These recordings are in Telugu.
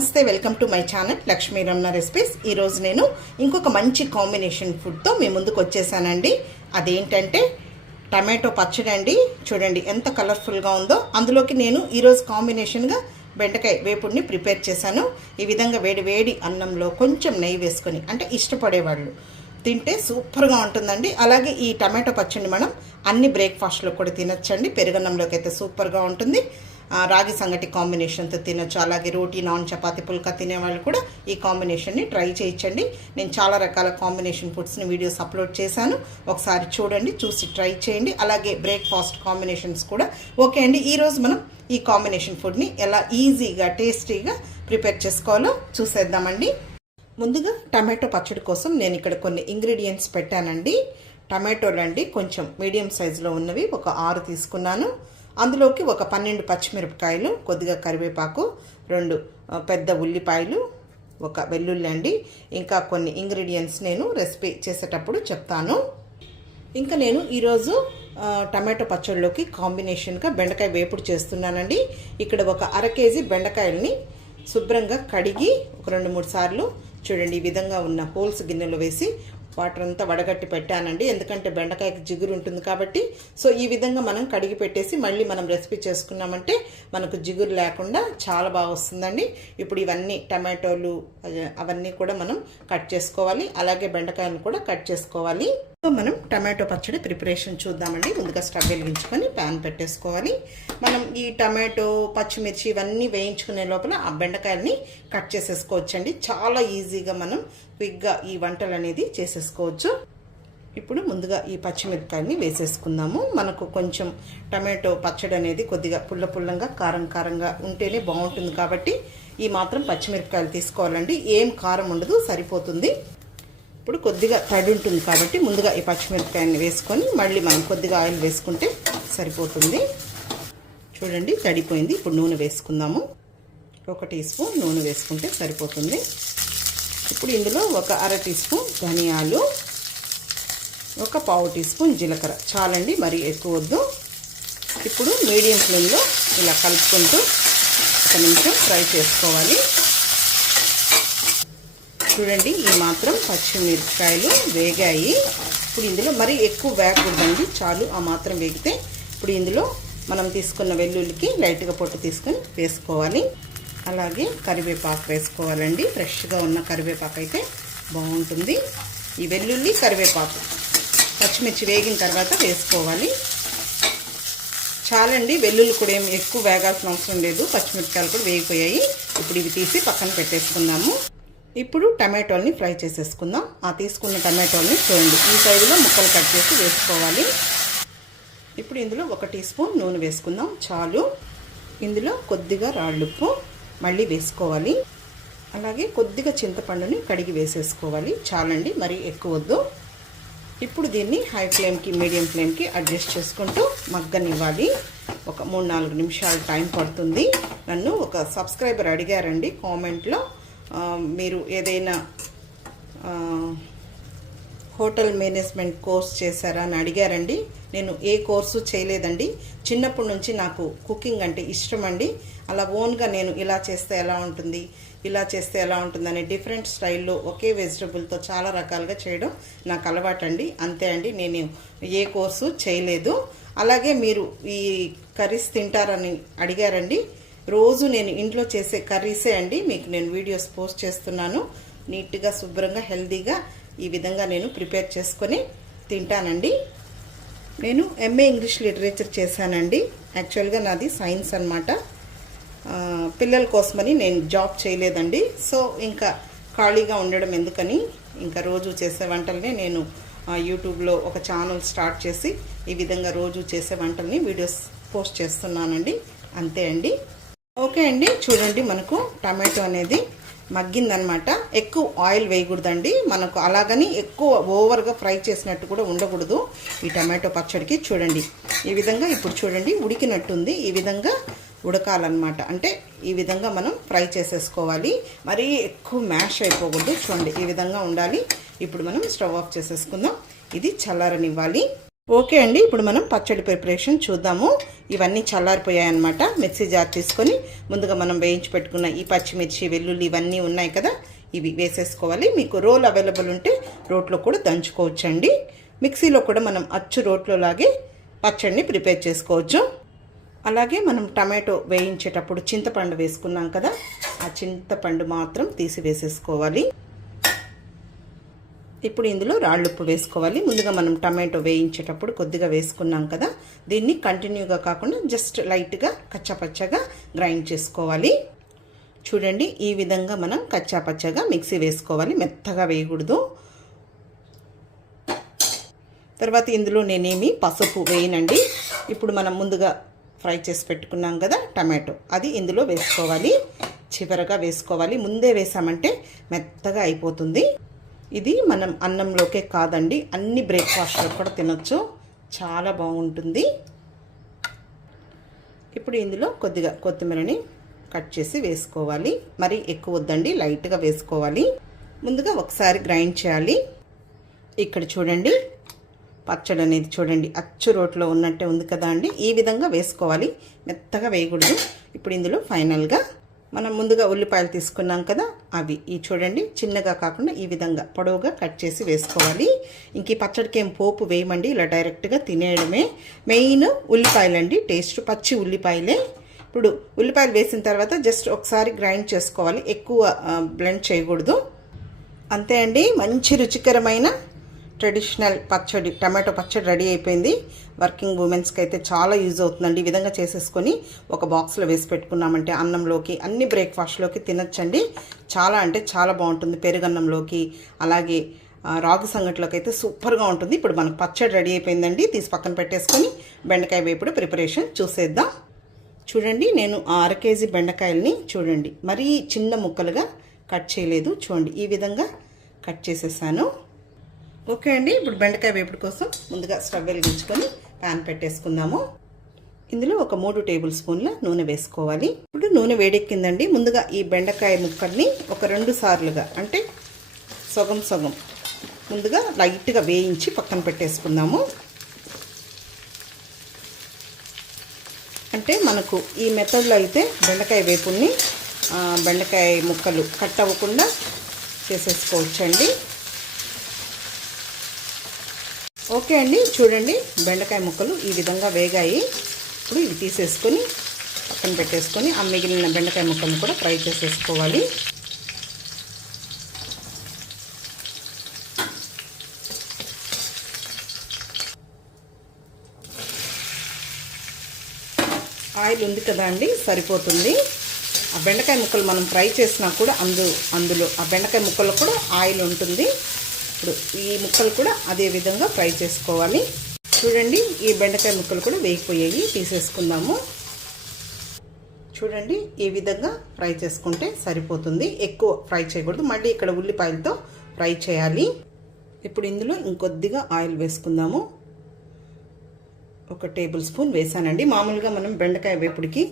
నమస్తే welcome to my channel Lakshmi Ramana recipes. ఈరోజు నేను ఇంకొక మంచి కాంబినేషన్ ఫుడ్తో మీ ముందుకు వచ్చేసానండి. అదేంటంటే టమాటో పచ్చడి అండి. చూడండి ఎంత కలర్ఫుల్గా ఉందో. అందులోకి నేను ఈరోజు కాంబినేషన్గా బెండకాయ వేపుడిని ప్రిపేర్ చేశాను. ఈ విధంగా వేడి వేడి అన్నంలో కొంచెం నెయ్యి వేసుకొని అంటే ఇష్టపడేవాళ్ళు తింటే సూపర్గా ఉంటుందండి. అలాగే ఈ టమాటో పచ్చడిని మనం అన్ని బ్రేక్ఫాస్ట్లో కూడా తినచ్చండి. పెరుగన్నంలోకి అయితే సూపర్గా ఉంటుంది. రాగి సంగటి కాంబినేషన్తో తినొచ్చు. అలాగే రోటీ నాన్ చపాతి పుల్కా తినేవాళ్ళు కూడా ఈ కాంబినేషన్ని ట్రై చేయించండి. నేను చాలా రకాల కాంబినేషన్ ఫుడ్స్ని వీడియోస్ అప్లోడ్ చేశాను. ఒకసారి చూడండి చూసి ట్రై చేయండి. అలాగే బ్రేక్ఫాస్ట్ కాంబినేషన్స్ కూడా ఓకే అండి. ఈరోజు మనం ఈ కాంబినేషన్ ఫుడ్ని ఎలా ఈజీగా టేస్టీగా ప్రిపేర్ చేసుకోవాలో చూసేద్దామండి. ముందుగా టమాటో పచ్చడి కోసం నేను ఇక్కడ కొన్ని ఇంగ్రీడియంట్స్ పెట్టానండి. టమాటోలు అండి కొంచెం మీడియం సైజులో ఉన్నవి ఒక ఆరు తీసుకున్నాను. అందులోకి ఒక పన్నెండు పచ్చిమిరపకాయలు కొద్దిగా కరివేపాకు రెండు పెద్ద ఉల్లిపాయలు ఒక వెల్లుల్లి అండి ఇంకా కొన్ని ఇంగ్రీడియంట్స్ నేను రెసిపీ చేసేటప్పుడు చెప్తాను. ఇంకా నేను ఈరోజు టమాటో పచ్చడిలోకి కాంబినేషన్గా బెండకాయ వేపుడు చేస్తున్నానండి. ఇక్కడ ఒక అర కేజీ బెండకాయల్ని శుభ్రంగా కడిగి ఒక రెండు మూడు సార్లు చూడండి ఈ విధంగా ఉన్న హోల్స్ గిన్నెలో వేసి వాటర్ అంతా వడగట్టి పెట్టానండి. ఎందుకంటే బెండకాయకి జిగురు ఉంటుంది కాబట్టి సో ఈ విధంగా మనం కడిగి పెట్టేసి మళ్ళీ మనం రెసిపీ చేసుకున్నామంటే మనకు జిగురు లేకుండా చాలా బాగా వస్తుందండి. ఇప్పుడు ఇవన్నీ టమాటోలు అవన్నీ కూడా మనం కట్ చేసుకోవాలి. అలాగే బెండకాయలు కూడా కట్ చేసుకోవాలి. సో మనం టమాటో పచ్చడి ప్రిపరేషన్ చూద్దామండి. ముందుగా స్టవ్ వెలిగించుకొని ప్యాన్ పెట్టేసుకోవాలి. మనం ఈ టమాటో పచ్చిమిర్చి ఇవన్నీ వేయించుకునే లోపల ఆ బెండకాయల్ని కట్ చేసేసుకోవచ్చండి. చాలా ఈజీగా మనం క్విక్గా ఈ వంటలు అనేది చేసేసుకోవచ్చు. ఇప్పుడు ముందుగా ఈ పచ్చిమిరపకాయని వేసేసుకుందాము. మనకు కొంచెం టమాటో పచ్చడి అనేది కొద్దిగా పుల్ల పుల్లంగా కారం కారంగా ఉంటేనే బాగుంటుంది కాబట్టి ఈ మాత్రం పచ్చిమిరపకాయలు తీసుకోవాలండి. ఏం కారం ఉండదు సరిపోతుంది. ఇప్పుడు కొద్దిగా తడి ఉంటుంది కాబట్టి ముందుగా ఈ పచ్చిమిరపకాయని వేసుకొని మళ్ళీ మనం కొద్దిగా ఆయిల్ వేసుకుంటే సరిపోతుంది. చూడండి తడిపోయింది. ఇప్పుడు నూనె వేసుకుందాము. ఒక టీ స్పూన్ నూనె వేసుకుంటే సరిపోతుంది. ఇప్పుడు ఇందులో ఒక అర టీ స్పూన్ ధనియాలు ఒక పావు టీ స్పూన్ జీలకర్ర. చాలండి మరి ఎక్కువ వద్దు. ఇప్పుడు మీడియం ఫ్లేమ్లో ఇలా కలుపుకుంటూ ఒక నిమిషం ఫ్రై చేసుకోవాలి. చూడండి ఈ మాత్రం పచ్చిమిరపకాయలు వేగాయి. ఇప్పుడు ఇందులో మరి ఎక్కువ వేగకూడదండి చాలు ఆ మాత్రం వేగితే. ఇప్పుడు ఇందులో మనం తీసుకున్న వెల్లుల్లికి లైట్గా పొట్టు తీసుకొని వేసుకోవాలి. అలాగే కరివేపాకు వేసుకోవాలండి. ఫ్రెష్గా ఉన్న కరివేపాకు అయితే బాగుంటుంది. ఈ వెల్లుల్లి కరివేపాకు పచ్చిమిర్చి వేగిన తర్వాత వేసుకోవాలి. చాలండి వెల్లుల్లి కూడా ఏం ఎక్కువ వేగాల్సిన అవసరం లేదు. పచ్చిమిరపకాయలు కూడా వేగిపోయాయి. ఇప్పుడు ఇవి తీసి పక్కన పెట్టేసుకుందాము. ఇప్పుడు టమాటోల్ని ఫ్రై చేసేసుకుందాం. ఆ తీసుకున్న టమాటోల్ని చూడండి ఈ సైజులో ముక్కలు కట్ చేసి వేసుకోవాలి. ఇప్పుడు ఇందులో ఒక టీ స్పూన్ నూనె వేసుకుందాం. చాలు. ఇందులో కొద్దిగా రాళ్ళుప్పు మళ్ళీ వేసుకోవాలి. అలాగే కొద్దిగా చింతపండుని కడిగి వేసేసుకోవాలి. చాలండి మరి ఎక్కువ వద్దు. ఇప్పుడు దీన్ని హై ఫ్లేమ్కి మీడియం ఫ్లేమ్కి అడ్జస్ట్ చేసుకుంటూ మగ్గనివ్వాలి. ఒక మూడు నాలుగు నిమిషాలు టైం పడుతుంది. నన్ను ఒక సబ్స్క్రైబర్ అడిగారండి కామెంట్లో. మీరు ఏదైనా హోటల్ మేనేజ్మెంట్ కోర్స్ చేశారా అని అడిగారండి. నేను ఏ కోర్సు చేయలేదండి. చిన్నప్పటి నుంచి నాకు కుకింగ్ అంటే ఇష్టం అండి అలా ఓన్గా నేను ఇలా చేస్తే ఎలా ఉంటుంది ఇలా చేస్తే ఎలా ఉంటుందని డిఫరెంట్ స్టైల్లో ఒకే వెజిటబుల్తో చాలా రకాలుగా చేయడం నాకు అలవాటండి. అంతే అండి నేను ఏ కోర్సు చేయలేదు. అలాగే మీరు ఈ కర్రీస్ తింటారని అడిగారండి. రోజు నేను ఇంట్లో చేసే కర్రీసే అండి. మీకు నేను వీడియోస్ పోస్ట్ చేస్తున్నాను. నీట్గా శుభ్రంగా హెల్తీగా ఈ విధంగా నేను ప్రిపేర్ చేసుకొని తింటానండి. నేను ఎంఏ ఇంగ్లీష్ లిటరేచర్ చేశానండి. యాక్చువల్గా నాది సైన్స్ అనమాట పిల్లల కోసమని నేను జాబ్ చేయలేదండి. సో ఇంకా ఖాళీగా ఉండడం ఎందుకని ఇంకా రోజు చేసే వంటలనే నేను యూట్యూబ్లో ఒక ఛానల్ స్టార్ట్ చేసి ఈ విధంగా రోజు చేసే వంటల్ని వీడియోస్ పోస్ట్ చేస్తున్నానండి. అంతే అండి. ఓకే అండి. చూడండి మనకు టమాటో అనేది మగ్గిందనమాట ఎక్కువ ఆయిల్ వేయకూడదండి. మనకు అలాగని ఎక్కువ ఓవర్గా ఫ్రై చేసినట్టు కూడా ఉండకూడదు ఈ టమాటో పచ్చడికి. చూడండి. ఈ విధంగా ఇప్పుడు చూడండి ఉడికినట్టుంది. ఈ విధంగా ఉడకాలన్నమాట. అంటే ఈ విధంగా మనం ఫ్రై చేసేసుకోవాలి. మరీ ఎక్కువ మ్యాష్ అయిపోకూడదు. చూడండి. ఈ విధంగా ఉండాలి. ఇప్పుడు మనం స్టవ్ ఆఫ్ చేసేసుకుందాం. ఇది చల్లారనివ్వాలి. ఓకే అండి ఇప్పుడు మనం పచ్చడి ప్రిపరేషన్ చూద్దాము. ఇవన్నీ చల్లారిపోయాయన్నమాట. మిక్సీ జార్ తీసుకొని ముందుగా మనం వేయించి పెట్టుకున్న ఈ పచ్చిమిర్చి వెల్లుల్లి ఇవన్నీ ఉన్నాయి కదా ఇవి వేసేసుకోవాలి. మీకు రోల్ అవైలబుల్ ఉంటే రోట్లో కూడా దంచుకోవచ్చండి. మిక్సీలో కూడా మనం అచ్చు రోట్లో లాగే పచ్చడిని ప్రిపేర్ చేసుకోవచ్చు. అలాగే మనం టమాటో వేయించేటప్పుడు చింతపండు వేసుకున్నాం కదా ఆ చింతపండు మాత్రం తీసి వేసేసుకోవాలి. ఇప్పుడు ఇందులో రాళ్ళుప్పు వేసుకోవాలి. ముందుగా మనం టమాటో వేయించేటప్పుడు కొద్దిగా వేసుకున్నాం కదా దీన్ని కంటిన్యూగా కాకుండా జస్ట్ లైట్గా కచ్చాపచ్చగా గ్రైండ్ చేసుకోవాలి. చూడండి ఈ విధంగా మనం కచ్చాపచ్చగా మిక్సీ వేసుకోవాలి. మెత్తగా వేయకూడదు. తర్వాత ఇందులో నేనేమి పసుపు వేయనండి. ఇప్పుడు మనం ముందుగా ఫ్రై చేసి పెట్టుకున్నాం కదా టమాటో. అది ఇందులో వేసుకోవాలి. చివరగా వేసుకోవాలి. ముందే వేసామంటే మెత్తగా అయిపోతుంది. ఇది మనం అన్నంలోకే కాదండి అన్ని బ్రేక్ఫాస్ట్లో కూడా తినొచ్చు. చాలా బాగుంటుంది. ఇప్పుడు ఇందులో కొద్దిగా కొత్తిమీరని కట్ చేసి వేసుకోవాలి. మరి ఎక్కువ వద్దండి లైట్గా వేసుకోవాలి. ముందుగా ఒకసారి గ్రైండ్ చేయాలి. ఇక్కడ చూడండి పచ్చడి అనేది చూడండి అచ్చు రోట్లో ఉన్నట్టే ఉంది కదా అండి. ఈ విధంగా వేసుకోవాలి. మెత్తగా వేయకూడదు. ఇప్పుడు ఇందులో ఫైనల్గా మనం ముందుగా ఉల్లిపాయలు తీసుకున్నాం కదా అవి. ఈ చూడండి చిన్నగా కాకుండా ఈ విధంగా పొడవుగా కట్ చేసి వేసుకోవాలి. ఇంక ఈ పచ్చడికి ఏం పోపు వేయమండి ఇలా డైరెక్ట్గా తినేయడమే. మెయిన్ ఉల్లిపాయలండి టేస్ట్ పచ్చి ఉల్లిపాయలే. ఇప్పుడు ఉల్లిపాయలు వేసిన తర్వాత జస్ట్ ఒకసారి గ్రైండ్ చేసుకోవాలి ఎక్కువ బ్లెండ్ చేయకూడదు. అంతే అండి మంచి రుచికరమైన ట్రెడిషనల్ పచ్చడి టమాటో పచ్చడి రెడీ అయిపోయింది. వర్కింగ్ ఉమెన్స్కి అయితే చాలా యూజ్ అవుతుందండి. ఈ విధంగా చేసేసుకొని ఒక బాక్స్లో వేసి పెట్టుకున్నామంటే అన్నంలోకి అన్ని బ్రేక్ఫాస్ట్లోకి తినచ్చండి. చాలా అంటే చాలా బాగుంటుంది. పెరుగన్నంలోకి అలాగే రాగి సంగట్లోకి అయితే సూపర్గా ఉంటుంది. ఇప్పుడు మనకు పచ్చడి రెడీ అయిపోయిందండి. తీసి పక్కన పెట్టేసుకొని బెండకాయ వేపుడు ప్రిపరేషన్ చూసేద్దాం. చూడండి నేను అర కేజీ బెండకాయలని చూడండి. మరీ చిన్న ముక్కలుగా కట్ చేయలేదు. చూడండి ఈ విధంగా కట్ చేసేసాను. ఓకే అండి ఇప్పుడు బెండకాయ వేపుడు కోసం ముందుగా స్టవ్ వెలిగించుకొని ప్యాన్ పెట్టేసుకుందాము. ఇందులో ఒక మూడు టేబుల్ స్పూన్ల నూనె వేసుకోవాలి. ఇప్పుడు నూనె వేడెక్కిందండి ముందుగా ఈ బెండకాయ ముక్కల్ని ఒక రెండు సార్లుగా అంటే సగం సగం ముందుగా లైట్గా వేయించి పక్కన పెట్టేసుకుందాము. అంటే మనకు ఈ మెథడ్లో అయితే బెండకాయ వేపుల్ని బెండకాయ ముక్కలు కట్ అవ్వకుండా చేసేసుకోవచ్చండి. ఓకే అండి. చూడండి బెండకాయ ముక్కలు ఈ విధంగా వేగాయి. ఇప్పుడు ఇవి తీసేసుకొని పక్కన పెట్టేసుకొని ఆ మిగిలిన బెండకాయ ముక్కలను కూడా ఫ్రై చేసేసుకోవాలి. ఆయిల్ ఉంది కదా అండి సరిపోతుంది. ఆ బెండకాయ ముక్కలు మనం ఫ్రై చేసినా కూడా అందు అందులో ఆ బెండకాయ ముక్కల్లో కూడా ఆయిల్ ఉంటుంది. ఇప్పుడు ఈ ముక్కలు కూడా అదే విధంగా ఫ్రై చేసుకోవాలి. చూడండి ఈ బెండకాయ ముక్కలు కూడా వేగిపోయాయి. తీసేసుకుందాము. చూడండి ఈ విధంగా ఫ్రై చేసుకుంటే సరిపోతుంది. ఎక్కువ ఫ్రై చేయకూడదు. మళ్ళీ ఇక్కడ ఉల్లిపాయలతో ఫ్రై చేయాలి. ఇప్పుడు ఇందులో ఇంకొద్దిగా ఆయిల్ వేసుకుందాము. ఒక టేబుల్ స్పూన్ వేసానండి. మామూలుగా మనం బెండకాయ వేపుడికి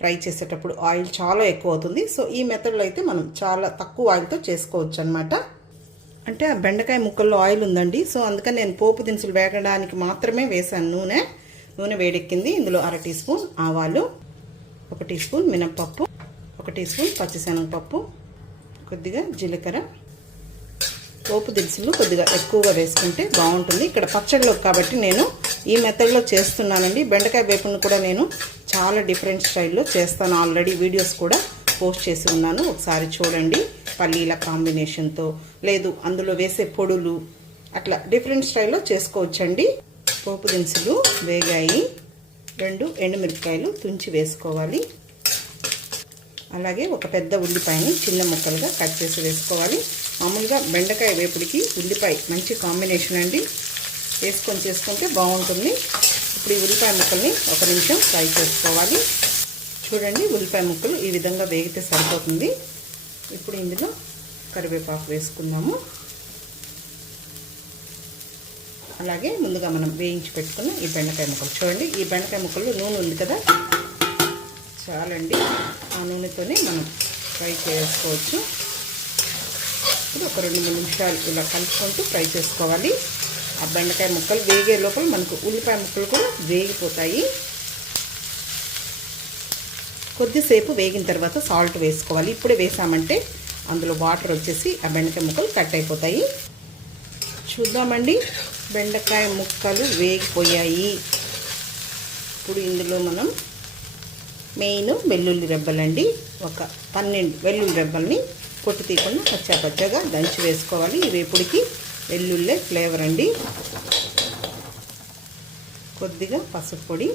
ఫ్రై చేసేటప్పుడు ఆయిల్ చాలా ఎక్కువ అవుతుంది. సో ఈ మెథడ్లో అయితే మనం చాలా తక్కువ ఆయిల్తో చేసుకోవచ్చు అనమాట అంటే ఆ బెండకాయ ముక్కల్లో ఆయిల్ ఉందండి. సో అందుకని నేను పోపు దినుసులు వేగడానికి మాత్రమే వేసాను నూనె నూనె వేడెక్కింది. ఇందులో అర టీ స్పూన్ ఆవాలు ఒక టీ స్పూన్ మినప్పప్పు ఒక టీ స్పూన్ పచ్చిశనగపప్పు కొద్దిగా జీలకర్ర. పోపు దినుసులు కొద్దిగా ఎక్కువగా వేసుకుంటే బాగుంటుంది. ఇక్కడ పచ్చడిలో కాబట్టి నేను ఈ మెథడ్లో చేస్తున్నానండి. బెండకాయ వేపును కూడా నేను చాలా డిఫరెంట్ స్టైల్లో చేస్తాను. ఆల్రెడీ వీడియోస్ కూడా పోస్ట్ చేసి ఉన్నాను. ఒకసారి చూడండి. పల్లీల కాంబినేషన్తో లేదు అందులో వేసే పొడులు. అట్లా డిఫరెంట్ స్టైల్లో చేసుకోవచ్చండి. పోపు దినుసులు వేగాయి. రెండు ఎండుమిరపకాయలు తుంచి వేసుకోవాలి. అలాగే ఒక పెద్ద ఉల్లిపాయని చిన్న ముక్కలుగా కట్ చేసి వేసుకోవాలి. మామూలుగా బెండకాయ వేపుడికి ఉల్లిపాయ మంచి కాంబినేషన్ అండి. వేసుకొని చేసుకుంటే బాగుంటుంది. ఇప్పుడు ఈ ఉల్లిపాయ ముక్కల్ని ఒక నిమిషం ఫ్రై చేసుకోవాలి. చూడండి ఉల్లిపాయ ముక్కలు ఈ విధంగా వేగితే సరిపోతుంది. ఇప్పుడు ఇందులో కరివేపాకు వేసుకుందాము. అలాగే ముందుగా మనం వేయించి పెట్టుకున్న ఈ బెండకాయ ముక్కలు. చూడండి ఈ బెండకాయ ముక్కలు నూనె ఉంది కదా? చాలండి. ఆ నూనెతోనే మనం ఫ్రై చేసుకోవచ్చు. ఇప్పుడు ఒక రెండు మూడు నిమిషాలు ఇలా కలుపుకుంటూ ఫ్రై చేసుకోవాలి. ఆ బెండకాయ ముక్కలు వేగే లోపల మనకు ఉల్లిపాయ ముక్కలు కూడా వేగిపోతాయి. కొద్దిసేపు వేగిన తర్వాత సాల్ట్ వేసుకోవాలి. ఇప్పుడే వేసామంటే అందులో వాటర్ వచ్చేసి ఆ బెండకాయ ముక్కలు కట్ అయిపోతాయి. చూద్దామండి. బెండకాయ ముక్కలు వేగిపోయాయి. ఇప్పుడు ఇందులో మనం మెయిన్ వెల్లుల్లి రెబ్బలండి. ఒక పన్నెండు వెల్లుల్లి రెబ్బల్ని కొట్టు తీయకుండా పచ్చా పచ్చగా దంచి వేసుకోవాలి. ఈ వేపుడికి వెల్లుల్లే ఫ్లేవర్ అండి. కొద్దిగా పసుపు పొడి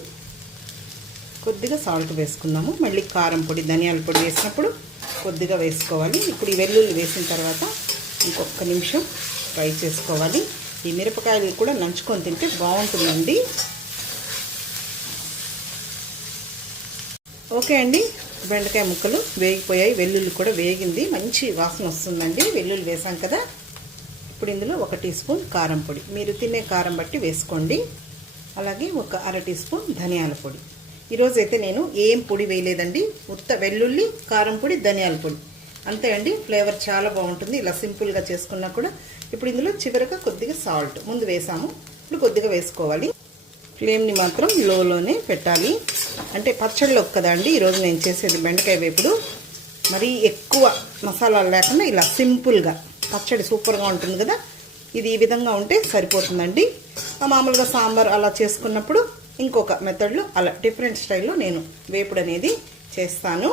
కొద్దిగా సాల్ట్ వేసుకుందాము. మళ్ళీ కారం పొడి ధనియాల పొడి వేసినప్పుడు కొద్దిగా వేసుకోవాలి. ఇప్పుడు ఈ వెల్లుల్లి వేసిన తర్వాత ఇంకొక నిమిషం ఫ్రై చేసుకోవాలి. ఈ మిరపకాయలు కూడా నంచుకొని తింటే బాగుంటుందండి. ఓకే అండి. బెండకాయ ముక్కలు వేగిపోయాయి. వెల్లుల్లి కూడా వేగింది. మంచి వాసన వస్తుందండి. వెల్లుల్లి వేసాం కదా. ఇప్పుడు ఇందులో ఒక టీ స్పూన్ కారం పొడి. మీరు తినే కారం బట్టి వేసుకోండి. అలాగే ఒక అర టీ స్పూన్ ధనియాల పొడి. ఈరోజు అయితే నేను ఏం పొడి వేయలేదండి. ఉత్త వెల్లుల్లి కారం పొడి ధనియాల పొడి. అంతే అండి ఫ్లేవర్ చాలా బాగుంటుంది. ఇలా సింపుల్గా చేసుకున్నా కూడా ఇప్పుడు ఇందులో చివరిగా కొద్దిగా సాల్ట్. ముందు వేసాము ఇప్పుడు కొద్దిగా వేసుకోవాలి. ఫ్లేమ్ని మాత్రం లోలోనే పెట్టాలి. అంటే పచ్చడిలో కదా అండి ఈరోజు నేను చేసేది బెండకాయ వేపుడు. మరీ ఎక్కువ మసాలాలు లేకుండా ఇలా సింపుల్గా పచ్చడి సూపర్గా ఉంటుంది కదా. ఇది ఈ విధంగా ఉంటే సరిపోతుందండి. మామూలుగా సాంబార్ అలా చేసుకున్నప్పుడు ఇంకొక మెథడ్లో అలా డిఫరెంట్ స్టైల్లో నేను వేపుడు అనేది చేస్తాను.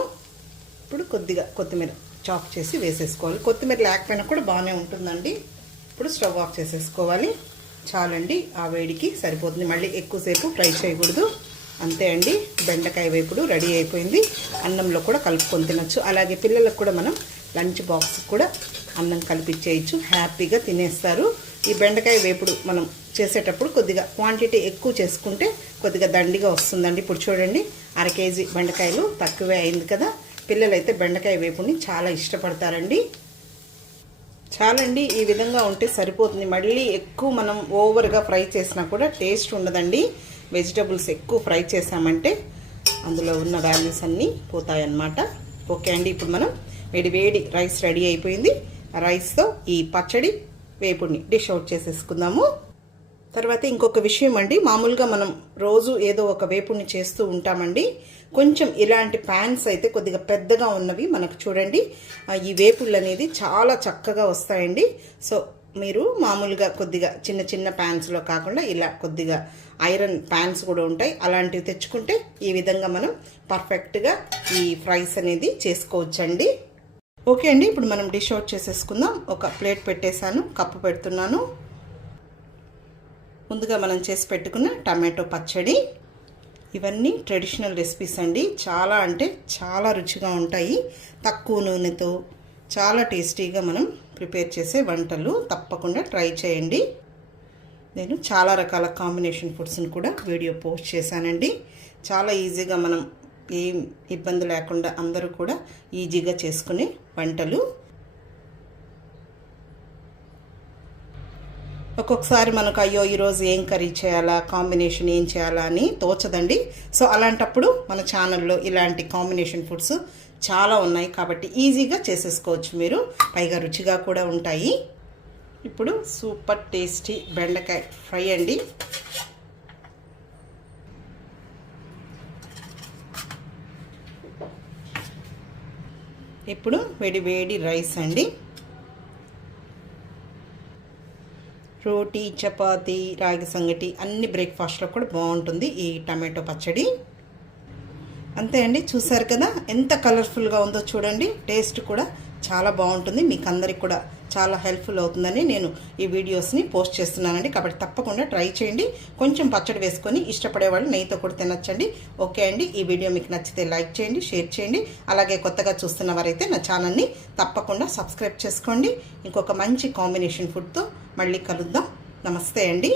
ఇప్పుడు కొద్దిగా కొత్తిమీర చాప్ చేసి వేసేసుకోవాలి. కొత్తిమీర లేకపోయినా కూడా బాగానే ఉంటుందండి. ఇప్పుడు స్టవ్ ఆఫ్ చేసేసుకోవాలి. చాలండి ఆ వేడికి సరిపోతుంది. మళ్ళీ ఎక్కువసేపు ఫ్రై చేయకూడదు. అంతే అండి బెండకాయ వేపుడు రెడీ అయిపోయింది. అన్నంలో కూడా కలుపుకొని తినచ్చు. అలాగే పిల్లలకు కూడా మనం లంచ్ బాక్స్ కూడా అన్నం కలిపిచ్చేయచ్చు. హ్యాపీగా తినేస్తారు. ఈ బెండకాయ వేపుడు మనం చేసేటప్పుడు కొద్దిగా క్వాంటిటీ ఎక్కువ చేసుకుంటే కొద్దిగా దండిగా వస్తుందండి. ఇప్పుడు చూడండి అర కేజీ బెండకాయలు తక్కువే అయింది కదా. పిల్లలైతే బెండకాయ వేపుని చాలా ఇష్టపడతారండి. చాలండి ఈ విధంగా ఉంటే సరిపోతుంది. మళ్ళీ ఎక్కువ మనం ఓవర్గా ఫ్రై చేసినా కూడా టేస్ట్ ఉండదండి. వెజిటబుల్స్ ఎక్కువ ఫ్రై చేసామంటే అందులో ఉన్న వాల్యూస్ అన్నీ పోతాయన్నమాట. ఓకే అండి ఇప్పుడు మనం వేడి వేడి రైస్ రెడీ అయిపోయింది. రైస్తో ఈ పచ్చడి వేపుడిని డిష్ అవుట్ చేసేసుకుందాము. తర్వాత ఇంకొక విషయం అండి. మామూలుగా మనం రోజు ఏదో ఒక వేపుడిని చేస్తూ ఉంటామండి. కొంచెం ఇలాంటి ప్యాన్స్ అయితే కొద్దిగా పెద్దగా ఉన్నవి మనకు చూడండి. ఈ వేపుళ్ళు అనేది చాలా చక్కగా వస్తాయండి. సో మీరు మామూలుగా కొద్దిగా చిన్న చిన్న ప్యాన్స్లో కాకుండా ఇలా కొద్దిగా ఐరన్ ప్యాన్స్ కూడా ఉంటాయి. అలాంటివి తెచ్చుకుంటే ఈ విధంగా మనం పర్ఫెక్ట్గా ఈ ఫ్రైస్ అనేది చేసుకోవచ్చండి. ఓకే అండి. ఇప్పుడు మనం డిష్ అవుట్ చేసేసుకుందాం. ఒక ప్లేట్ పెట్టేశాను. కప్పు పెడుతున్నాను. ముందుగా మనం చేసి పెట్టుకున్న టమాటో పచ్చడి. ఇవన్నీ ట్రెడిషనల్ రెసిపీస్ అండి. చాలా అంటే చాలా రుచిగా ఉంటాయి. తక్కువ నూనెతో చాలా టేస్టీగా మనం ప్రిపేర్ చేసే వంటలు తప్పకుండా ట్రై చేయండి. నేను చాలా రకాల కాంబినేషన్ ఫుడ్స్ని కూడా వీడియో పోస్ట్ చేశానండి. చాలా ఈజీగా మనం ఏం ఇబ్బంది లేకుండా అందరూ కూడా ఈజీగా చేసుకునే వంటలు. ఒక్కొక్కసారి మనకు అయ్యో ఈరోజు ఏం కర్రీ చేయాలా? కాంబినేషన్ ఏం చేయాలా? అని తోచదండి. సో అలాంటప్పుడు మన ఛానల్లో ఇలాంటి కాంబినేషన్ ఫుడ్స్ చాలా ఉన్నాయి. కాబట్టి ఈజీగా చేసేసుకోవచ్చు మీరు. పైగా రుచిగా కూడా ఉంటాయి. ఇప్పుడు సూపర్ టేస్టీ బెండకాయ ఫ్రై అండి. ఇప్పుడు వేడి వేడి రైస్ అండి. రోటీ చపాతి రాగి సంగటి అన్ని బ్రేక్ఫాస్ట్లో కూడా బాగుంటుంది ఈ టమాటో పచ్చడి. అంతే అండి చూసారు కదా ఎంత కలర్ఫుల్గా ఉందో చూడండి టేస్ట్ కూడా చాలా బాగుంటుంది. మీకు అందరికి కూడా చాలా హెల్ప్ఫుల్ అవుతుందని నేను ఈ వీడియోస్ని పోస్ట్ చేస్తున్నానండి. కాబట్టి తప్పకుండా ట్రై చేయండి. కొంచెం పచ్చడి వేసుకొని ఇష్టపడే వాళ్ళు నెయ్యితో కూడా తినచ్చండి. ఓకే అండి. ఈ వీడియో మీకు నచ్చితే లైక్ చేయండి షేర్ చేయండి. అలాగే కొత్తగా చూస్తున్న వారైతే నా ఛానల్ని తప్పకుండా సబ్స్క్రైబ్ చేసుకోండి. ఇంకొక మంచి కాంబినేషన్ ఫుడ్తో మళ్ళీ కలుద్దాం. నమస్తే అండి.